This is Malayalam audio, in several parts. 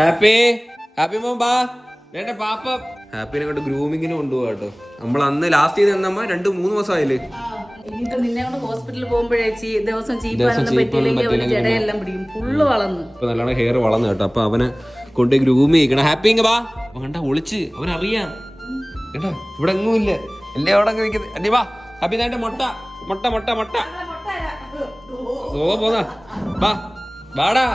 ഹാപ്പി ഹാപ്പി മോൻ ബാ വേണ്ട പാപ്പ ഹാപ്പിനെ കൊണ്ട് ഗ്രൂമിങ്ങിന് കൊണ്ടുപോകാ കേട്ടോ. നമ്മൾ അന്ന് ലാസ്റ്റ് ചെയ്ത് തന്നമ്മ 2-3 ദിവസമായില്ലേ. ഇനിയിപ്പോ നിന്നെ കൊണ്ട് ഹോസ്പിറ്റലിൽ പോകുമ്പോഴേ ദിവസം ചീപ്പാനൊന്നും പറ്റിയില്ലെങ്കിൽ അവന് ജടയെല്ലാം പിടിക്കും. ഫുള്ള് വളർന്നു ഇപ്പൊ നല്ലോണം ഹെയർ വളർന്നു കേട്ടോ. അപ്പൊ അവനെ കൊണ്ട് ഗ്രൂമി ചെയ്യണം. ഹാപ്പി ഇങ്ങ ബാ വേണ്ട ഒളിച്ച് അവനറിയാം കേട്ടോ. ഇവിടെ എങ്ങും ഇല്ല എല്ലാം അവിടെ നിൽക്കുന്നത്. അല്ലേ വാ ഹാപ്പി നേണ്ട മുട്ട മുട്ട മുട്ട മുട്ട ഓ പോന്നാ വാ വാടാ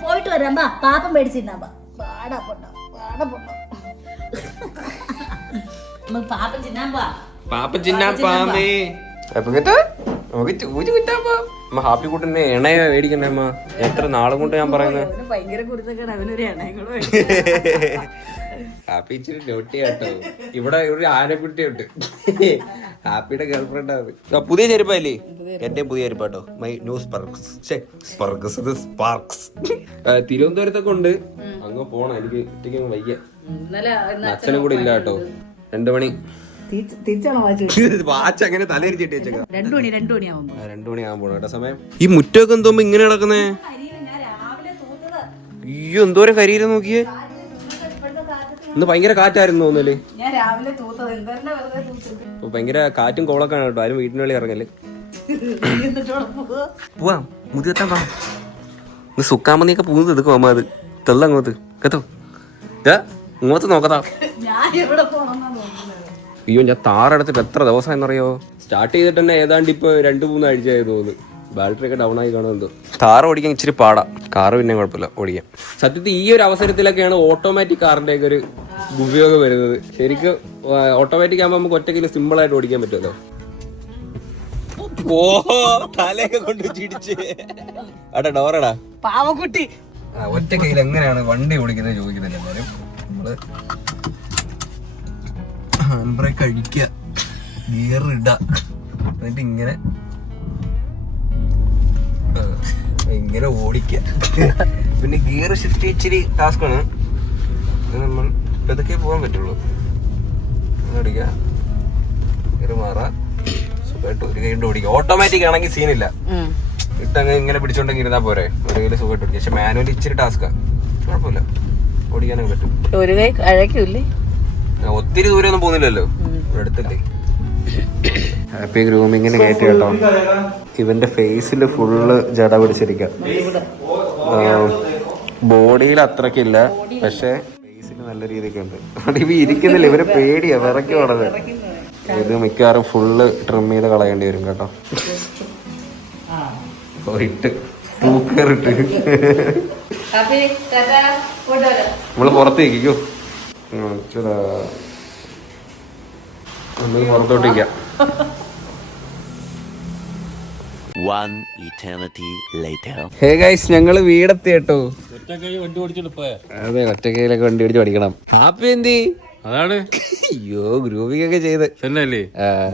പോയിട്ട് വരാം. പാപ്പം മേടിച്ചിരുന്നാ പാടാ പൊണ്ണ പാടാ പൊണ്ണ പാപ്പം ചിന്നാൻ പാപ്പ ചിന്നാൻ പാമേ ഹാപ്പി കുട്ടനെ എണയ മേടിക്കണേ അമ്മ. എത്ര നാളും കൊണ്ട് ഞാൻ പറയുന്നത്. ഭയങ്കര കുരുത്തക്കേട് അവനൊരു എണ്ണയും ഹാപ്പി ഇച്ചിരി ഡ്യൂട്ടി കേട്ടോ. ഇവിടെ ഒരു ആനക്കുട്ടിയുണ്ട്. ഹാപ്പിയുടെ ഗേൾഫ്രണ്ട് ആണ്. പുതിയ ചെരുപ്പല്ലേ? എന്റെ പുതിയ ചെരുപ്പാട്ടോ. My new Sparx. തിരുവനന്തപുരത്തൊക്കെ ഉണ്ട്. അങ്ങ് പോണം. എനിക്ക് ഒറ്റയ്ക്ക് വയ്യ. അച്ഛനും കൂടെ ഇല്ല കേട്ടോ. 2 മണി വാച്ച് അങ്ങനെ തലയിരിച്ചിട്ട് വെച്ചേക്കാം. 2 മണിയാകുമ്പോ കേട്ടോ സമയം. ഈ മുറ്റൊക്കെ എന്തോ ഇങ്ങനെ കിടക്കുന്നേ. അയ്യോ എന്തോരം കരിയില നോക്കിയേ. ഇന്ന് ഭയങ്കര കാറ്റായിരുന്നു തോന്നല്. ഭയങ്കര കാറ്റും കോളൊക്കെ ആണ് കേട്ടോ. ആരും വീട്ടിനുള്ളിൽ ഇറങ്ങല്. പോവാം മുതിർത്താൻ പാ. ഇന്ന് സുക്കാമണിയൊക്കെ പൂന്ന് എടുക്കും അമ്മ. അത് തെള്ള അങ്ങോട്ട് കേട്ടോ. ഇങ്ങോട്ട് നോക്കത്താ. അയ്യോ ഞാൻ താറെടുത്തിട്ട് എത്ര ദിവസം എന്നറിയോ. സ്റ്റാർട്ട് ചെയ്തിട്ട് തന്നെ ഏതാണ്ട് ഇപ്പൊ 2-3 ആഴ്ചയായി തോന്നുന്നു. ബാറ്ററി ഒക്കെ ഡൗൺ ആയി കാണുമെന്തോ. താറ് ഓടിക്കാൻ ഇച്ചിരി പാടാ. കാറ് പിന്നെ കുഴപ്പമില്ല ഓടിക്കാൻ. സത്യത്തിൽ ഈ ഒരു അവസരത്തിലൊക്കെയാണ് ഓട്ടോമാറ്റിക് കാറിന്റെ ഒക്കെ ഒരു ഉപയോഗം വരുന്നത്. ശരിക്കും ഓട്ടോമാറ്റിക് ആകുമ്പോൾ നമുക്ക് ഒറ്റയ്ക്ക് സിമ്പിൾ ആയിട്ട് ഓടിക്കാൻ പറ്റുമല്ലോ. ഓ തലയൊക്കെ കൊണ്ട് ചിടിച്ച് അടാ ഡോറടാ പാവക്കുട്ടി. ഒറ്റ കയ്യിൽ എങ്ങനെയാണ് വണ്ടി ഓടിക്കുന്നത് ചോദിക്കുന്നില്ല. എന്നാലും നമ്മള് ഹാൻഡ് ബ്രേക്ക് അഴിക്കുക, ഗിയർ ഇടുക, എന്നിട്ട് ഇങ്ങനെ ഇങ്ങനെ ഓടിക്കുക. പിന്നെ ഗിയർ ഷിഫ്റ്റ് ഇച്ചിരി ടാസ്ക് ആണ്. നമ്മൾ ഇതൊക്കെ പോകാൻ പറ്റുള്ളൂ. അടിക്കുക, ഗിയർ മാറാ, സുഖമായിട്ട് ഒരു കൈ കൊണ്ട് ഓടിക്കുക. ഓട്ടോമാറ്റിക് ആണെങ്കിൽ സീനില്ല. ഇട്ടങ്ങ് ഇങ്ങനെ പിടിച്ചോണ്ടെങ്കിൽ ഇരുന്നാ പോരെ. ഒരു കയ്യിൽ സുഖമായിട്ട് ഓടിക്കുക. പക്ഷെ മാനുവലി ഇച്ചിരി ടാസ്കാ. കുഴപ്പമില്ല, ഓടിക്കാനൊക്കെ പറ്റും. ഒരു കൈ അഴക്കില്ലേ. ഒത്തിരി ദൂരം ഒന്നും പോകുന്നില്ലല്ലോ, അടുത്തല്ലേ. ഹാപ്പി ഗ്രൂമിങ്ങിന് കയറ്റി കേട്ടോ. ഇവന്റെ ഫേസിൽ ഫുള്ള് ജട പിടിച്ചിരിക്ക. ബോഡിയിൽ അത്രക്കില്ല, പക്ഷെ ഫേസിൽ നല്ല രീതിക്ക് ഉണ്ട്. ഇവ ഇരിക്കുന്നില്ല, ഇവര് പേടിയാ, വിറക്കി പോണത്. ഇത് മിക്കവാറും ഫുള്ള് ട്രിം ചെയ്ത് കളയേണ്ടി വരും കേട്ടോ. ഇട്ട് തൂക്കറിട്ട് നമ്മള് പുറത്ത് നിൽക്കോ. പുറത്തോട്ടിരിക്കാം. ഹേ ഗൈസ്, ഞങ്ങള് വീടെത്തി കേട്ടോ. അതെ, ഒറ്റക്കൈയിലൊക്കെ വണ്ടി ഓടിച്ച് പഠിക്കണം. ഹാപ്പി എന്തി അതാണ്. അയ്യോ ഗ്രൂപ്പിംഗ് ചെയ്ത് തന്നെയല്ലേ.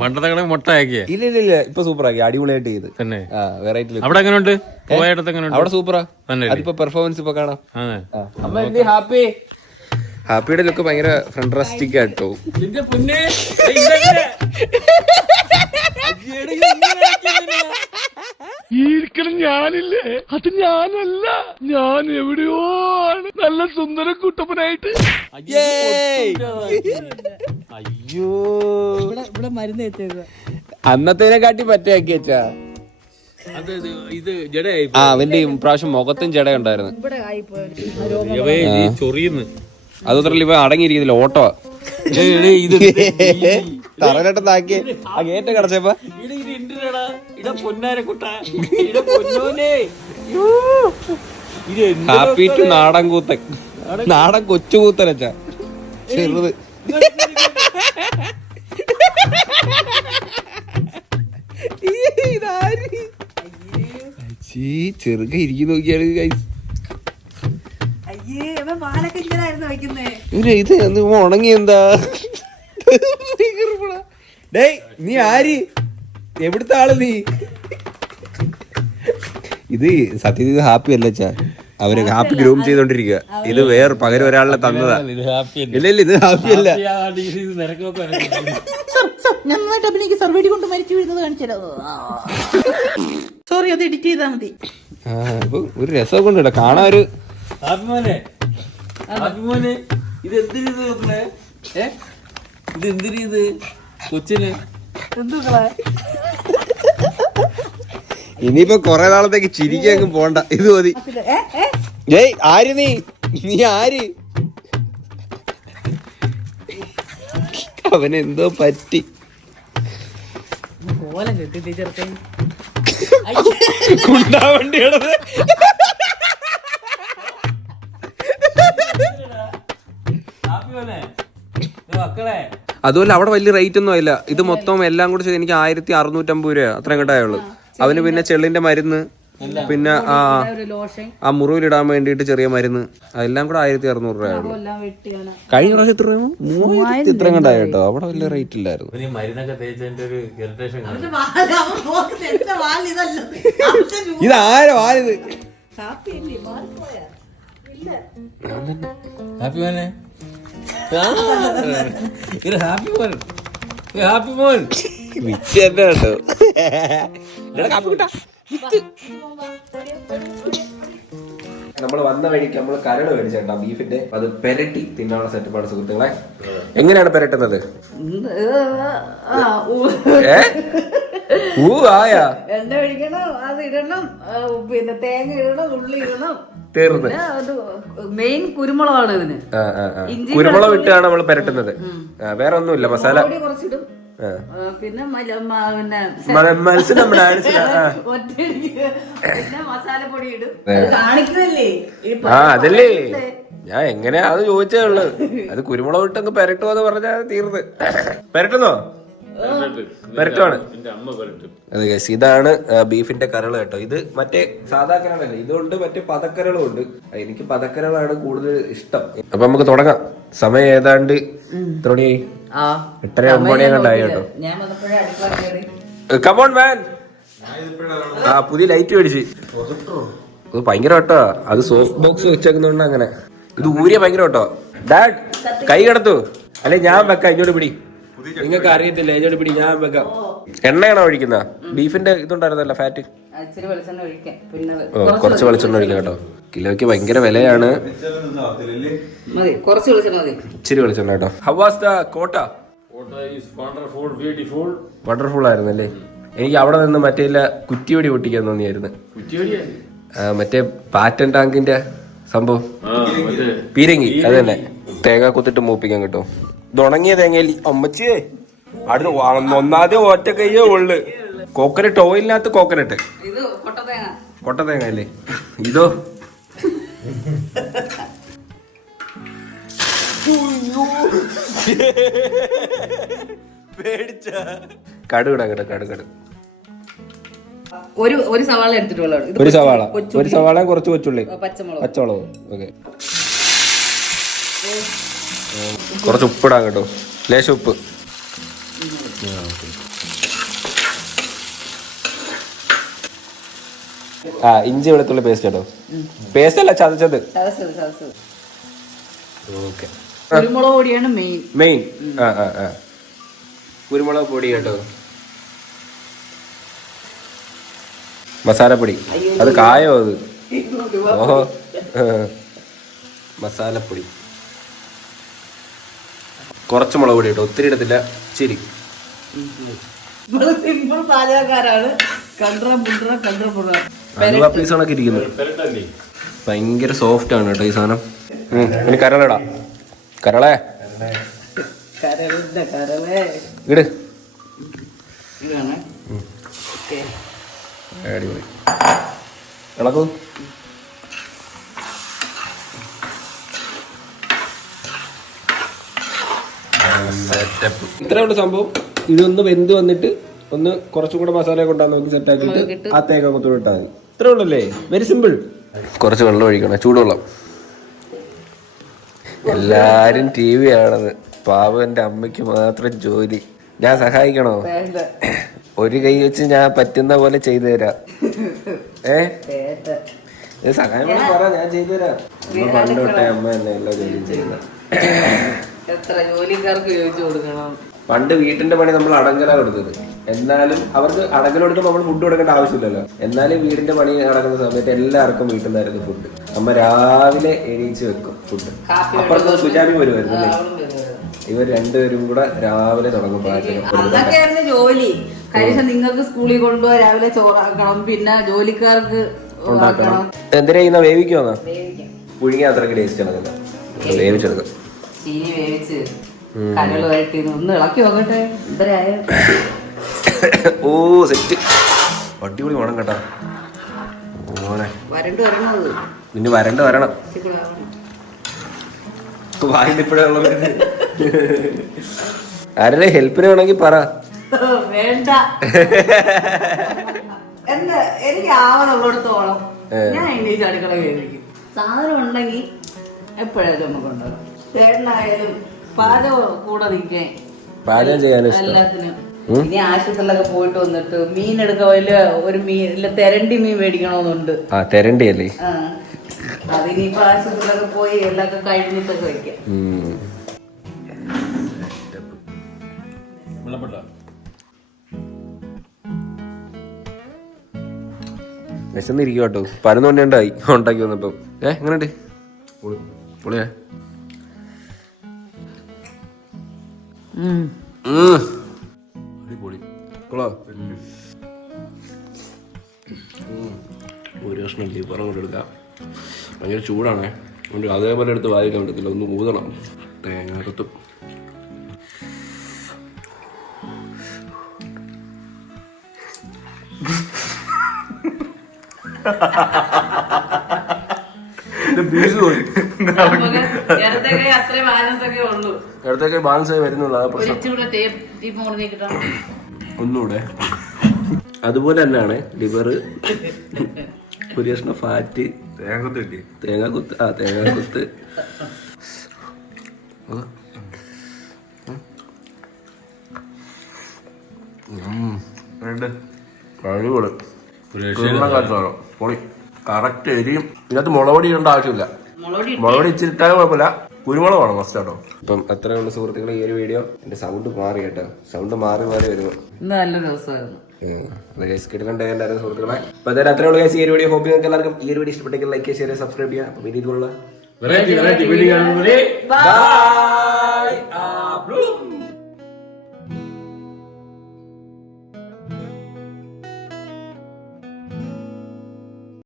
പണ്ടത്തെ കണക്ക് മുട്ടയാക്കിയ. ഇല്ല ഇപ്പൊ സൂപ്പർ ആക്കി, അടിപൊളിയായിട്ട് ചെയ്ത് തന്നെ. വെറൈറ്റി. അവിടെ എങ്ങനെയുണ്ട്? അവിടെ സൂപ്പറാ. അതിപ്പോ പെർഫോമൻസ് ഇപ്പൊ കാണാം. അമ്മ എന്തി ഹാപ്പി. ഹാപ്പിയുടെ ലുക്ക് ഭയങ്കര ഫ്രണ്ട്രാസ്റ്റിക് ആട്ടോ. ഞാനില്ലേ, അത് ഞാനല്ല, ഞാൻ എവിടെയോ ആണ് നല്ല സുന്ദര കുട്ടപ്പനായിട്ട്. അയ്യോ ഇവിടെ മരുന്ന് അന്നത്തേനെ കാട്ടി പറ്റയാക്കി വെച്ചാ. ഇത് ജടയായി. അവന്റെ പ്രാവശ്യം മുഖത്തും ജട ഉണ്ടായിരുന്നു. ചൊറിയുന്നു. അതത്രല്ല ഇപ്പൊ അടങ്ങിയിരിക്കുന്നില്ല, ഓട്ടോവാ. തറയിലോട്ടാക്കി ആ ഗേറ്റ് കടച്ചപ്പോ ഹാപ്പി ടു നാടൻ കൂത്തൻ. നാടൻ കൊച്ചു കൂത്തനച്ചാ ചെറുത്. ചെറുക ഇരിക്കുന്നു നോക്കിയാണ്. ഇത് ഉണങ്ങി എന്താ. ഡേയ് നീ ആര്, എവിടുത്തെ ആള് നീ? ഇത് സത്യത്തിൽ ഇത് ഹാപ്പി അല്ലച്ചാ. അവര് ഹാപ്പി ഗ്രൂം ചെയ്തോണ്ടിരിക്കുക. ഇത് വേറെ പകരം ഒരാളിനെ തന്നതാ. ഇല്ല ഇത് ഹാപ്പി അല്ല. നന്നായിട്ട് അഭിനയിക്ക്. സർവേടി കൊണ്ട് മരിച്ചു വീഴുന്നത് കാണിച്ചല്ലോ. സോറി, അത് എഡിറ്റ് ചെയ്താൽ മതി. ഇപ്പൊ ഒരു രസമൊക്കെ ഉണ്ട് കാണാൻ ഒരു മോനെ ഇത് എന്തിനു ഇത് എന്തിനു ഇത് കൊച്ചിന് ഇനിയിപ്പോ കൊറേ നാളത്തേക്ക് ചിരിക്കാനും പോണ്ട, ഇത് മതി. ഏയ് ആര് നീ ആര്? അവനെന്തോ പറ്റി. വണ്ടിയാണത്. അതുപോലെ അവിടെ വലിയ റേറ്റ് ഒന്നും ആയില്ല. ഇത് മൊത്തം എല്ലാം കൂടി ചെയ്ത് എനിക്ക് 1650 രൂപ അത്രയും കിട്ടായുള്ളൂ. അവന് പിന്നെ ചെള്ളിന്റെ മരുന്ന്, പിന്നെ ആ മുറിവിലിടാൻ വേണ്ടിട്ട് ചെറിയ മരുന്ന്, അതെല്ലാം കൂടെ 1600 രൂപയുള്ളൂ. കഴിഞ്ഞ പ്രാവശ്യം എത്ര രൂപ? 3000 ഇത്രയും കണ്ടായ കേട്ടോ. അവിടെ വലിയ റേറ്റ് ഇല്ലായിരുന്നു. ഇതാരെ വാലിത്? ഹാപ്പി മോനെ, ഹാപ്പി മോൻ, ഹാപ്പി മോൻ കേട്ടോ. നമ്മൾ വന്ന വഴിക്ക് നമ്മൾ കരട് മേടിച്ചേട്ടാ ബീഫിന്റെ. അത് പെരട്ടി തിന്നാനുള്ള സെറ്റപ്പാണ് സുഹൃത്തുക്കളെ. എങ്ങനെയാണ് പെരട്ടുന്നത്? എണ്ണ ഒഴിക്കണം, അത് ഇടണം, പിന്നെ തേങ്ങ ഇടണം, ഉള്ളി ഇടണം. തീർന്ന് മെയിൻ കുരുമുളകാണ് ഇതിന്. കുരുമുളക് ഇട്ടാണ് നമ്മൾ പെരട്ടുന്നത്. വേറെ ഒന്നുമില്ല. മസാല കുറച്ചിടും, പിന്നെ മസാലപ്പൊടി ഇടും. കാണിക്കുന്നല്ലേ? അതല്ലേ ഞാൻ എങ്ങനെയാ അത് ചോദിച്ചേ ഉള്ളു. അത് കുരുമുളക് ഇട്ടങ്ങ് പെരട്ടുമെന്ന് പറഞ്ഞാൽ തീർന്ന്. പെരട്ടുന്നോ? പെരട്ടുവാണ്. അതെ ഗൈസ്, ഇതാണ് ബീഫിന്റെ കരള് കേട്ടോ. ഇത് മറ്റേ സാധാ കരളല്ല, ഇതുകൊണ്ട് മറ്റേ പതക്കരളും ഉണ്ട്. എനിക്ക് പതക്കരളാണ് കൂടുതൽ ഇഷ്ടം. അപ്പൊ നമുക്ക് തുടങ്ങാം. സമയം ഏതാണ്ട് എത്ര മണിയായി? 8:30-9 മണിയെ കണ്ടായി കേട്ടോ. കമോൺ മാൻ. പുതിയ ലൈറ്റ് മേടിച്ച്. അത് ഭയങ്കര കേട്ടോ. അത് സോഫ്റ്റ് ബോക്സ് വെച്ചേക്കുന്നോണ്ട് അങ്ങനെ. ഇത് ഊരിയ ഭയങ്കര കേട്ടോ. ഡാഡ് കൈ കിടത്തു. അല്ലെ ഞാൻ വെക്കാം, ഇങ്ങോട്ട് പിടി. നിങ്ങൾക്ക് അറിയത്തില്ല, ഇങ്ങോട്ട് പിടി, ഞാൻ വെക്കാം. എണ്ണയാണോ ഒഴിക്കുന്ന? ബീഫിന്റെ ഇതുണ്ടായിരുന്നല്ലോ ഫാറ്റ്. കുറച്ച് വെളിച്ചെണ്ണ ഒഴിക്കാം കേട്ടോ. കിലോയ്ക്ക് ഭയങ്കര വിലയാണ്. ഇച്ചിരി വെളിച്ചെണ്ണ കേട്ടോ. ഹൗ വാസ് ദ കോട്ട? വണ്ടർഫുൾ ആയിരുന്നല്ലേ. എനിക്ക് അവിടെ നിന്ന് മറ്റേ കുറ്റിവെടി പൊട്ടിക്കാൻ തോന്നിയായിരുന്നു. മറ്റേ പാറ്റൻ ടാങ്കിന്റെ സംഭവം, പീരങ്കി. അത് തന്നെ, തേങ്ങ കുത്തിട്ട് മൂപ്പിക്കാൻ കിട്ടും. ഇത് ഉണങ്ങിയ തേങ്ങയിൽ അമ്മച്ചിയെ അടുത്ത് ഒന്നാദ്യം ഒറ്റ കയ്യേ ഉള്ളു. കോക്കനട്ട്, ഓയിലിനകത്ത് കോക്കനട്ട്, കൊട്ട തേങ്ങ അല്ലേ. ഇതോ പേടിച്ച കടുകിടാ കേട്ടോ. കടുകട് ഒരു സവാള എടുത്തിട്ടുള്ളൂ. ഒരു സവാള കുറച്ച് കൊച്ചുള്ളി, പച്ചമുളക്. ഓക്കെ, കുറച്ച് ഉപ്പിടാം കേട്ടോ, ലേശം ഉപ്പ്. ഇഞ്ചി വെളുത്തുള്ളി പേസ്റ്റ് കേട്ടോ. പേസ്റ്റ് അല്ല, ചതച്ചത്. ഓക്കെ, കുരുമുളക് പൊടിയാണ് മെയിൻ. കുരുമുളക് പൊടി കേട്ടോ. മസാലപ്പൊടി, അത് കായോ അത്? ഓഹോ, മസാലപ്പൊടി. കുറച്ച് മുളക് പൊടി കേട്ടോ, ഒത്തിരി ഇടത്തില്ല, ഇച്ചിരി. സിമ്പിൾ പാചകക്കാരാണ്. പീസാണൊക്കെ ഇരിക്കുന്നത്. ഭയങ്കര സോഫ്റ്റ് ആണ് കേട്ടോ ഈ സാധനം. ഇനി കരളടാ. കരളേ ഇട്. അടിപൊളി. ഇളക്കൂ. ഇത്രേ ഉള്ളു സംഭവം. ഇതൊന്ന് വെന്ത് വന്നിട്ട് ഒന്ന് കുറച്ചും കൂടെ മസാല കൊണ്ടാ നോക്കി സെറ്റ് ആക്കിയിട്ട് ആ തേങ്ങ കൊത്തോടെ ഇട്ടാൽ മതി. ഇത്രേ ഉള്ളല്ലേ, വെരി സിമ്പിൾ. കുറച്ച് വെള്ളം ഒഴിക്കണം, ചൂടുവെള്ളം. എല്ലാരും TV ആണത്. പാവന്റെ അമ്മയ്ക്ക് മാത്രം ജോലി. ഞാൻ സഹായിക്കണോ? ഒരു കൈ വെച്ച് ഞാൻ പറ്റുന്ന പോലെ ചെയ്തു തരാം. സഹായം പറ, ഞാൻ ചെയ്തു തരാം. പണ്ട് തൊട്ടേ അമ്മ എന്നെ എല്ലാ ജോലിയും ചെയ്യുന്ന. എത്ര ജോലിക്കാർക്ക് ചോദിച്ചു കൊടുക്കണം. പണ്ട് വീട്ടിന്റെ പണി നമ്മൾ അടങ്കല കൊടുത്തത്. എന്നാലും അവർക്ക് അടങ്കല കൊടുക്കുമ്പോൾ നമ്മൾ ഫുഡ് കൊടുക്കേണ്ട ആവശ്യമില്ലല്ലോ. എന്നാലും വീടിന്റെ പണി നടക്കുന്ന സമയത്ത് എല്ലാവർക്കും വീട്ടിൽ നിന്നായിരുന്നു ഫുഡ്. അമ്മ രാവിലെ എണീച്ച് വെക്കും ഫുഡ്. അപ്പുറത്ത് സുജാമി വരുമായിരുന്നു അല്ലേ? ഇവർ രണ്ടുപേരും കൂടെ രാവിലെ തുടങ്ങും പാചകം. അതൊക്കെയായിരുന്നു ജോലി. കാര്യം നിങ്ങൾക്ക് സ്കൂളിൽ കൊണ്ടുപോകാൻ രാവിലെ ചോറാക്കണം, പിന്നെ ജോലിക്കാർക്ക് ഉണ്ടാക്കണം. എന്തിനാ ഇന്ന് വേവിക്കുവാ? പുഴുങ്ങിയ അത്രയ്ക്ക് ടേസ്റ്റ് ആണ്. വേവിച്ചെടുക്കാം. ചീനി വേവിച്ച് കരളുമായിട്ട് ഒന്ന് ഇളക്കി നോക്കട്ടെ. എന്തരായ ഓ സെറ്റ് അടിപൊളി വേണം കേട്ടാ മോനെ. വരണ്ട് വരണത് നിന്നെ വരണ്ട് വരണം. വായിലിപ്പോഴുള്ള ആരുടെ ഹെൽപ്പിന് വേണമെങ്കിൽ പറ. വേണ്ട, എന്താ എനിക്ക് ആവാന്നുള്ളിടത്തോളം ഞാൻ എണീച്ച് അടുക്കള വേവിക്കും. സാധനം ഉണ്ടെങ്കിൽ എപ്പോഴായാലും നമുക്ക് ഉണ്ടാകും. ചേട്ടനായാലും പാചകം കൂടെ നിൽക്കാൻ പാചകം ചെയ്യാനും എല്ലാത്തിനും. ഇനി ആശുപത്രിയിലൊക്കെ പോയിട്ട് വന്നിട്ട് മീൻ എടുക്കാൻ വലിയ ഒരു മീൻ ഇല്ല, തെരണ്ടി മീൻ മേടിക്കണമെന്നുണ്ട്. ആ തെരണ്ടി അല്ലേ? അതിനിപ്പോ ആശുപത്രിയിലൊക്കെ പോയി എല്ലാം കഴിഞ്ഞിട്ടൊക്കെ വയ്ക്കാം. വിശന്നിരിക്കും കേട്ടോ. 11 മണി ഉണ്ടായി ഉണ്ടാക്കി വന്നപ്പോ. എങ്ങനെയുണ്ട്? പൊളിയാ. അടിപൊളി. ഒരു കഷ്ണം ലിവർ അങ്ങോട്ട് എടുക്കാം. ഭയങ്കര ചൂടാണേ, അതുകൊണ്ട് അതേപോലെ എടുത്ത് വായിക്കാൻ പറ്റത്തില്ല. ഒന്ന് ഊതണം. തേങ്ങാക്കത്തും ഇടത്തേക്ക് ബാലൻസ് ആയി വരുന്നുള്ളൂ. ഒന്നുകൂടെ അതുപോലെ തന്നെയാണ് ലിവർ, ഒരു കഷ്ണം ഫാറ്റ്, തേങ്ങാക്കുത്ത്. തേങ്ങാക്കുത്ത് അടിപൊളി. പൊളി. കറക്റ്റ് എരിയും. ഇതിനകത്ത് മുളകൊടി ഇടേണ്ട ആവശ്യമില്ല. മുളകൊടി ഇച്ചിരിട്ടാലും കുഴപ്പമില്ല, കുരുമുളക് വേണം മസ്റ്റ് കേട്ടോ. അപ്പം അത്രേ ഉള്ള സുഹൃത്തുക്കളെ ഈ ഒരു വീഡിയോ. എന്റെ സൗണ്ട് മാറി കേട്ടോ, സൗണ്ട് മാറി വരുന്നു. നല്ല ദിവസമായിരുന്നു. എല്ലാവരും സുഹൃത്തുക്കളെ. അപ്പൊ അതായത് അത്രേ ഉള്ളൂ ഈ ഒരു വീഡിയോ. ഹോപ്പ് നിങ്ങൾക്ക് എല്ലാവർക്കും ഈ ഒരു വീഡിയോ ഇഷ്ടപ്പെട്ടെങ്കിൽ ലൈക്ക് ചെയ്യുക, സബ്സ്ക്രൈബ് ചെയ്യുക. അപ്പൊ ഇതുള്ള വെറൈറ്റി വീഡിയോ. ബൈ.